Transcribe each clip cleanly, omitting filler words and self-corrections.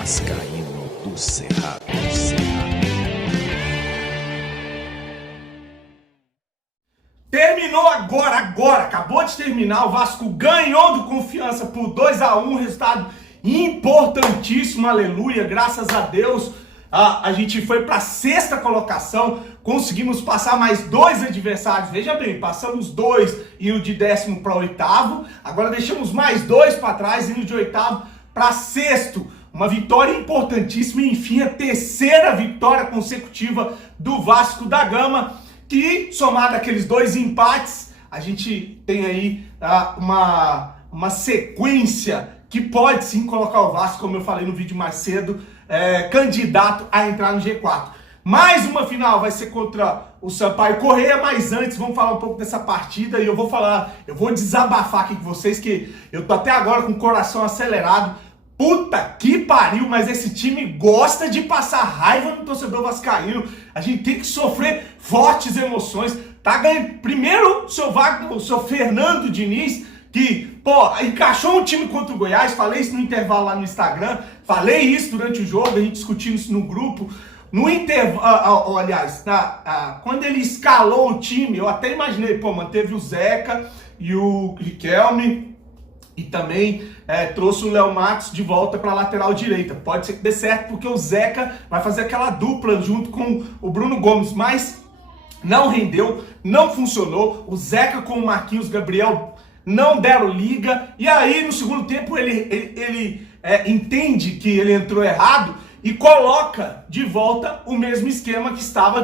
Vascaíno do Cerrado. Terminou agora, acabou de terminar, o Vasco ganhou do Confiança por 2-1, resultado importantíssimo, aleluia, graças a Deus. A gente foi para a 6ª colocação, conseguimos passar mais 2 adversários, veja bem, passamos 2 e o de 10º para 8º, agora deixamos mais 2 para trás, indo de 8º para 6º, uma vitória importantíssima e enfim a 3ª vitória consecutiva do Vasco da Gama, que somado àqueles 2 empates, a gente tem aí uma sequência que pode sim colocar o Vasco, como eu falei no vídeo mais cedo, candidato a entrar no G4. Mais uma final vai ser contra o Sampaio Corrêa, mas antes vamos falar um pouco dessa partida e eu vou desabafar aqui com vocês que eu tô até agora com o coração acelerado. Puta que pariu, mas esse time gosta de passar raiva no torcedor vascaíno. A gente tem que sofrer fortes emoções. Tá ganhando primeiro o seu Fernando Diniz, que, encaixou um time contra o Goiás. Falei isso no intervalo lá no Instagram. Falei isso durante o jogo, a gente discutindo isso no grupo. No intervalo, aliás, quando ele escalou o time, eu até imaginei, manteve o Zeca e o Riquelme. E também trouxe o Léo Matos de volta para a lateral direita. Pode ser que dê certo, porque o Zeca vai fazer aquela dupla junto com o Bruno Gomes. Mas não rendeu, não funcionou. O Zeca com o Marquinhos Gabriel não deram liga. E aí, no segundo tempo, ele entende que ele entrou errado e coloca de volta o mesmo esquema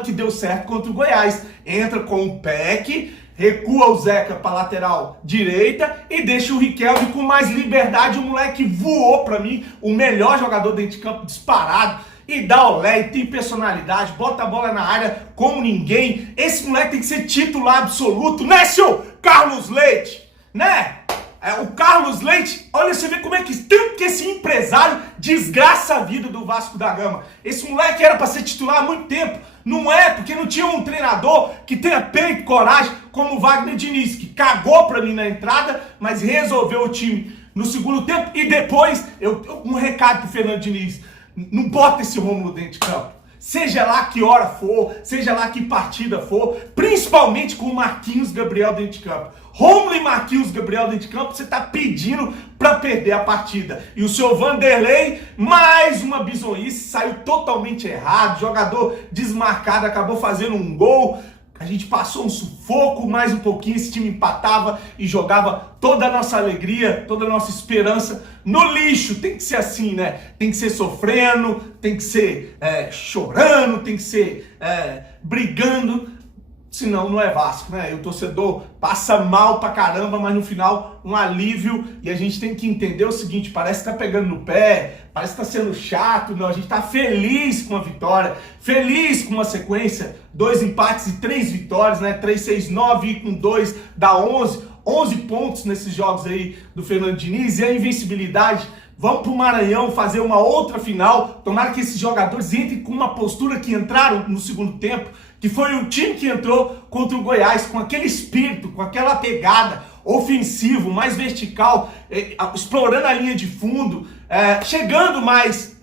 que deu certo contra o Goiás. Entra com o Peck, recua o Zeca para lateral direita e deixa o Riquelme com mais liberdade. O moleque voou para mim, o melhor jogador dentro de campo disparado. E dá o lé, tem personalidade, bota a bola na área como ninguém. Esse moleque tem que ser titular absoluto, né, seu Carlos Leite? Né? O Carlos Leite, olha, você vê como é que tanto que esse empresário desgraça a vida do Vasco da Gama. Esse moleque era para ser titular há muito tempo. Não é, porque não tinha um treinador que tenha peito e coragem como o Wagner Diniz, que cagou pra mim na entrada, mas resolveu o time no segundo tempo. E depois, um recado pro Fernando Diniz, não bota esse Rômulo dentro de campo. Seja lá que hora for, seja lá que partida for, principalmente com o Marquinhos Gabriel dentro de campo. Rômulo e Marquinhos Gabriel dentro de campo, você tá pedindo para perder a partida. E o seu Vanderlei, mais uma bizonhice, saiu totalmente errado, jogador desmarcado, acabou fazendo um gol. A gente passou um sufoco, mais um pouquinho, esse time empatava e jogava toda a nossa alegria, toda a nossa esperança no lixo. Tem que ser assim, né? Tem que ser sofrendo, tem que ser chorando, tem que ser brigando. Senão não é Vasco, né? E o torcedor passa mal pra caramba, mas no final um alívio. E a gente tem que entender o seguinte, parece que tá pegando no pé, parece que tá sendo chato. Não, a gente tá feliz com a vitória, feliz com uma sequência, 2 empates e 3 vitórias, né? 3, 6, 9 e com 2 dá 11. 11 pontos nesses jogos aí do Fernando Diniz e a invencibilidade. Vamos pro Maranhão fazer uma outra final. Tomara que esses jogadores entrem com uma postura que entraram no segundo tempo, que foi o time que entrou contra o Goiás, com aquele espírito, com aquela pegada ofensivo, mais vertical, explorando a linha de fundo, chegando mais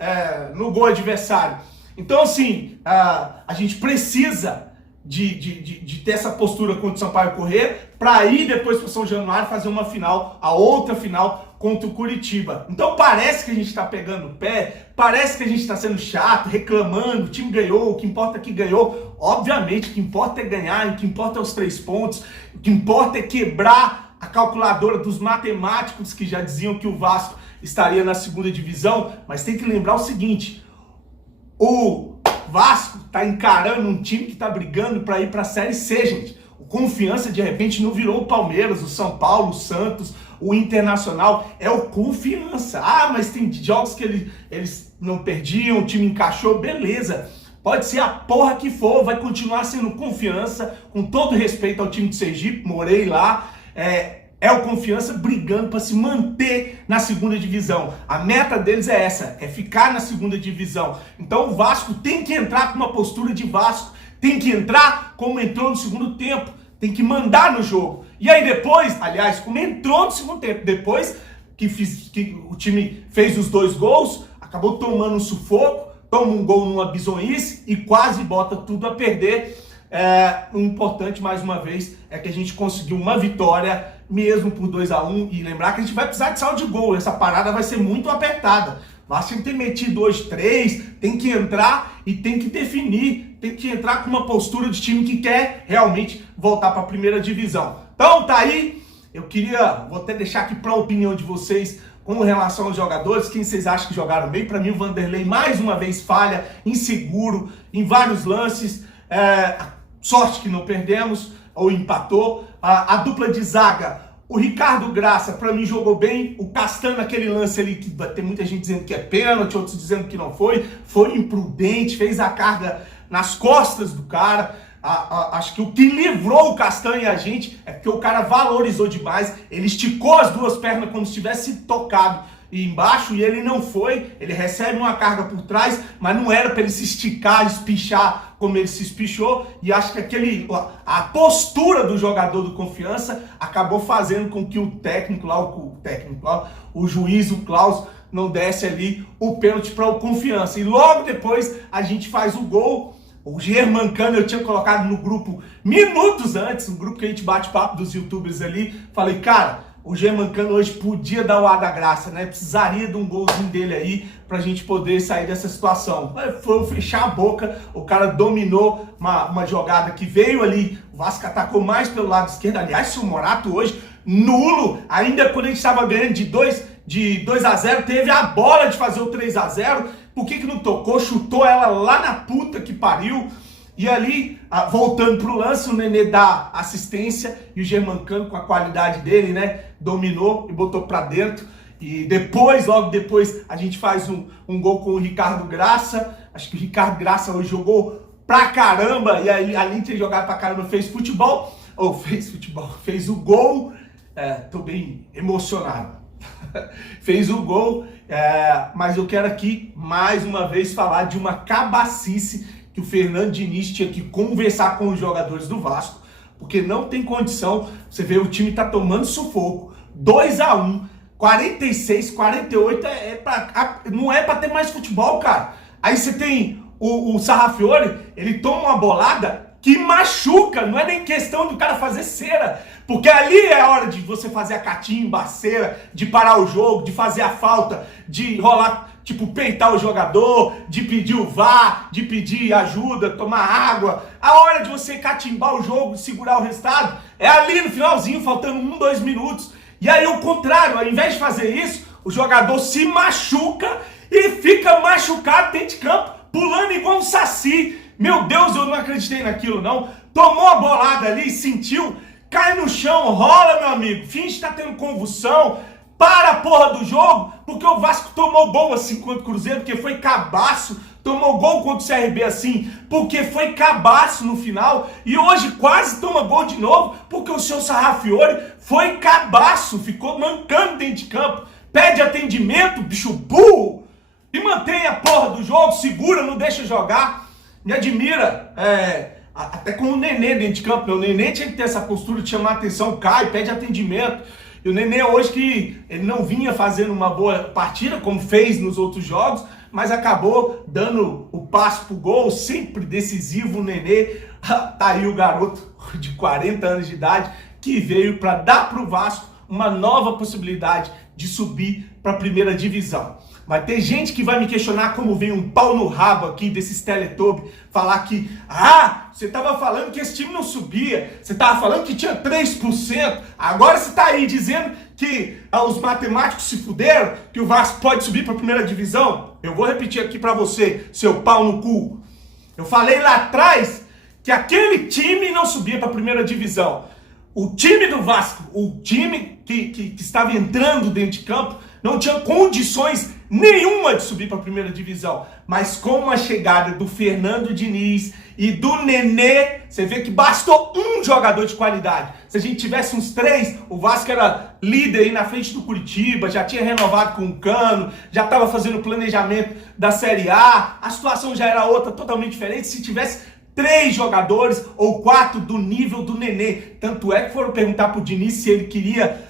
no gol adversário. Então, assim, a gente precisa de ter essa postura contra o Sampaio Corrêa para ir depois para São Januário fazer uma final, a outra final contra o Curitiba. Então parece que a gente está pegando o pé, parece que a gente está sendo chato, reclamando, o time ganhou, o que importa é que ganhou. Obviamente, o que importa é ganhar, o que importa é os 3 pontos, o que importa é quebrar a calculadora dos matemáticos que já diziam que o Vasco estaria na 2ª divisão, mas tem que lembrar o seguinte, o Vasco tá encarando um time que tá brigando para ir para a Série C, gente. O Confiança, de repente, não virou o Palmeiras, o São Paulo, o Santos, o Internacional. É o Confiança. Mas tem jogos que eles não perdiam, o time encaixou, beleza. Pode ser a porra que for, vai continuar sendo Confiança, com todo respeito ao time de Sergipe, morei lá. É o Confiança brigando para se manter na 2ª divisão. A meta deles é essa, é ficar na 2ª divisão. Então o Vasco tem que entrar com uma postura de Vasco, tem que entrar como entrou no segundo tempo, tem que mandar no jogo. E aí depois, como entrou no segundo tempo, depois que o time fez os 2 gols, acabou tomando um sufoco, toma um gol numa bizonhice e quase bota tudo a perder. O importante, mais uma vez, é que a gente conseguiu uma vitória, mesmo por 2-1, e lembrar que a gente vai precisar de saldo de gol, essa parada vai ser muito apertada. Mas tem que ter metido 2, 3, tem que entrar e tem que definir, tem que entrar com uma postura de time que quer realmente voltar para a primeira divisão. Então tá aí, vou até deixar aqui para a opinião de vocês com relação aos jogadores, quem vocês acham que jogaram bem. Para mim o Vanderlei mais uma vez falha, inseguro em vários lances, sorte que não perdemos ou empatou. A dupla de zaga, o Ricardo Graça, para mim jogou bem. O Castanho naquele lance ali, que tem muita gente dizendo que é pênalti, outros dizendo que não foi imprudente, fez a carga nas costas do cara. Acho que o que livrou o Castanho e a gente é porque o cara valorizou demais, ele esticou as duas pernas como se tivesse tocado embaixo e ele não foi, ele recebe uma carga por trás, mas não era para ele se esticar, espichar como ele se espichou, e acho que a postura do jogador do Confiança acabou fazendo com que o juiz, o Klaus, não desse ali o pênalti para o Confiança, e logo depois a gente faz o gol. O Germancano eu tinha colocado no grupo minutos antes, um grupo que a gente bate papo dos youtubers ali, falei, cara, o Germancano hoje podia dar o ar da graça, né? Precisaria de um golzinho dele aí pra gente poder sair dessa situação. Foi fechar a boca, o cara dominou uma jogada que veio ali, o Vasco atacou mais pelo lado esquerdo. Aliás, se o Morato hoje, nulo, ainda quando a gente estava ganhando de 2-0, teve a bola de fazer o 3-0, por que não tocou? Chutou ela lá na puta que pariu. E ali, voltando pro lance, o Nenê dá assistência e o Germancano, com a qualidade dele, né, dominou e botou pra dentro. E depois, logo depois, a gente faz um gol com o Ricardo Graça. Acho que o Ricardo Graça hoje jogou pra caramba, e aí, além de ter jogado pra caramba, fez o gol. Tô bem emocionado. Fez o gol, mas eu quero aqui, mais uma vez, falar de uma cabacice que o Fernando Diniz tinha que conversar com os jogadores do Vasco, porque não tem condição. Você vê, o time tá tomando sufoco, 2-1, 46, 48, não é pra ter mais futebol, cara. Aí você tem o Sarrafiore, ele toma uma bolada que machuca, não é nem questão do cara fazer cera, porque ali é a hora de você fazer a catimba, a cera, de parar o jogo, de fazer a falta, de rolar, tipo, peitar o jogador, de pedir o VAR, de pedir ajuda, tomar água. A hora de você catimbar o jogo, segurar o resultado, é ali no finalzinho, faltando 1, 2 minutos. E aí o contrário, ao invés de fazer isso, o jogador se machuca e fica machucado dentro de campo, pulando igual um saci. Meu Deus, eu não acreditei naquilo, não. Tomou a bolada ali, sentiu, cai no chão, rola, meu amigo, finge que tá tendo convulsão, para a porra do jogo, porque o Vasco tomou gol assim contra o Cruzeiro, porque foi cabaço, tomou gol contra o CRB assim, porque foi cabaço no final, e hoje quase toma gol de novo, porque o seu Sarrafiore foi cabaço, ficou mancando dentro de campo, pede atendimento, bicho burro, e mantém a porra do jogo, segura, não deixa jogar. Me admira, até com o Nenê dentro de campo, o Nenê tinha que ter essa postura de chamar a atenção, cai, pede atendimento. E o Nenê hoje, que ele não vinha fazendo uma boa partida, como fez nos outros jogos, mas acabou dando o passo pro gol, sempre decisivo o Nenê. Tá aí o garoto de 40 anos de idade, que veio para dar pro Vasco uma nova possibilidade de subir para a primeira divisão. Vai ter gente que vai me questionar como vem um pau no rabo aqui desses Teletubbies, falar que, você tava falando que esse time não subia, você tava falando que tinha 3%, agora você tá aí dizendo que os matemáticos se fuderam, que o Vasco pode subir para a primeira divisão. Eu vou repetir aqui para você, seu pau no cu. Eu falei lá atrás que aquele time não subia para a primeira divisão. O time do Vasco, o time que estava entrando dentro de campo, não tinha condições nenhuma de subir para a primeira divisão. Mas com a chegada do Fernando Diniz e do Nenê, você vê que bastou um jogador de qualidade. Se a gente tivesse uns 3, o Vasco era líder aí na frente do Curitiba, já tinha renovado com o Cano, já estava fazendo o planejamento da Série A situação já era outra, totalmente diferente. Se tivesse 3 jogadores ou 4 do nível do Nenê. Tanto é que foram perguntar pro Diniz se ele queria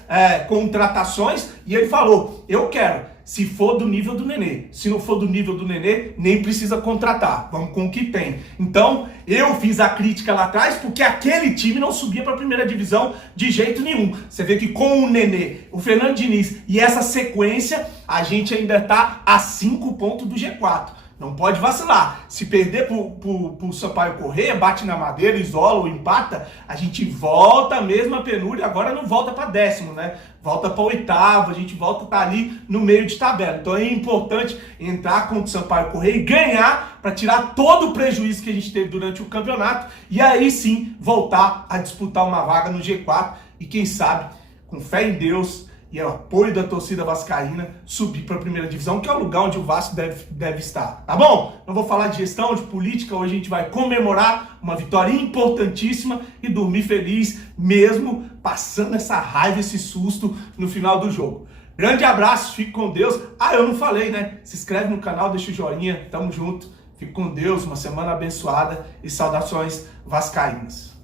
contratações, e ele falou, eu quero se for do nível do Nenê. Se não for do nível do Nenê, nem precisa contratar. Vamos com o que tem. Então, eu fiz a crítica lá atrás porque aquele time não subia para a primeira divisão de jeito nenhum. Você vê que com o Nenê, o Fernando Diniz e essa sequência, a gente ainda está a 5 pontos do G4. Não pode vacilar. Se perder pro Sampaio Corrêa, bate na madeira, isola ou empata, a gente volta a mesma penúria. Agora não volta para 10º, né? Volta para 8º, a gente volta a estar ali no meio de tabela. Então é importante entrar contra o Sampaio Corrêa e ganhar para tirar todo o prejuízo que a gente teve durante o campeonato e aí sim voltar a disputar uma vaga no G4 e quem sabe, com fé em Deus e o apoio da torcida vascaína, subir para a primeira divisão, que é o lugar onde o Vasco deve estar. Tá bom? Não vou falar de gestão, de política, hoje a gente vai comemorar uma vitória importantíssima e dormir feliz, mesmo passando essa raiva, esse susto no final do jogo. Grande abraço, fique com Deus. Eu não falei, né? Se inscreve no canal, deixa o joinha, tamo junto. Fique com Deus, uma semana abençoada e saudações vascaínas.